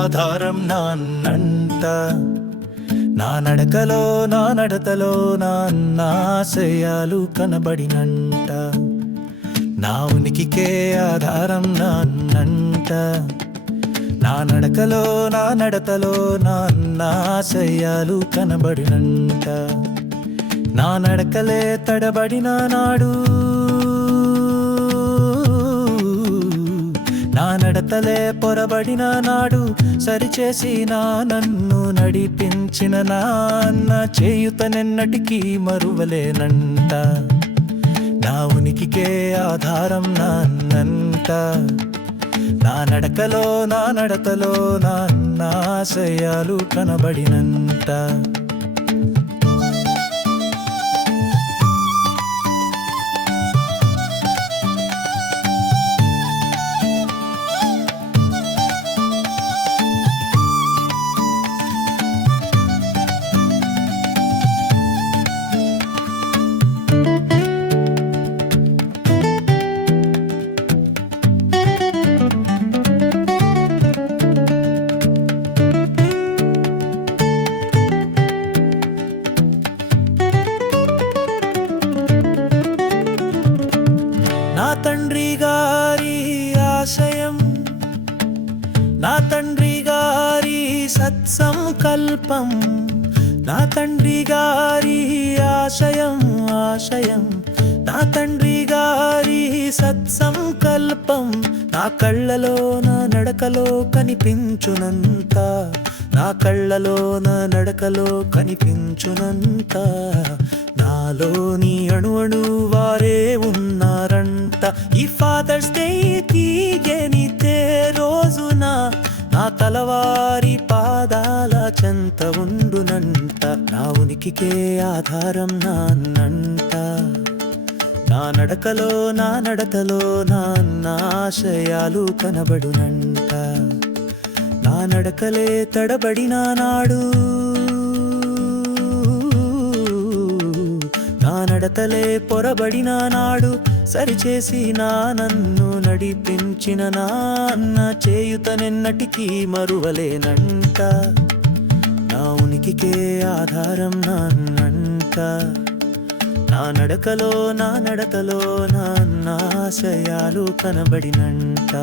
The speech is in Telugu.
ఆధారం నాన్నంట. నా నడకలో నా నడతలో నా కనబడినంట. నా ఉనికికే ఆధారం నాన్నంట. నా నడకలో నా నడతలో నా కనబడినంట. నా నడకలే తడబడిన నాడు నా నడతలే పొరబడిన నాడు సరిచేసి నా నన్ను నడిపించిన నాన్న చేయుతనెన్నటికీ మరువలేనంట. నా ఉనికికే ఆధారం నాన్నంట నా నడకలో నా నడతలో నా కనబడినంత తండ్రి గారి ఆశయం నా తండ్రి గారి సత్సంకల్పం నా తండ్రి గారి ఆశయం ఆశయం నా తండ్రి గారి సత్సంకల్పం నా కళ్ళలో నా నడకలో కనిపించునంత నా కళ్ళలో నా నడకలో కనిపించునంత. నాలోని అణు అణు వారే ఉన్నారంట. ఈ ఫాదర్స్ డే తీగనితే రోజున నా తలవారి పాదాల చెంత ఉండునంట. నా ఉనికికే ఆధారం నాన్నంట. నా నడకలో నా నడతలో నా ఆశయాలు కనబడునంట. నా నడకలే తడబడిన నాడు నడతలే పొరబడిన నాడు సరిచేసి నా నన్ను నడిపించిన నాన్న చేయుతనెన్నటికీ మరువలేనంట. నా ఉనికికే ఆధారం నాన్నంట. నా నడకలో నా నడతలో నా కనబడినంట.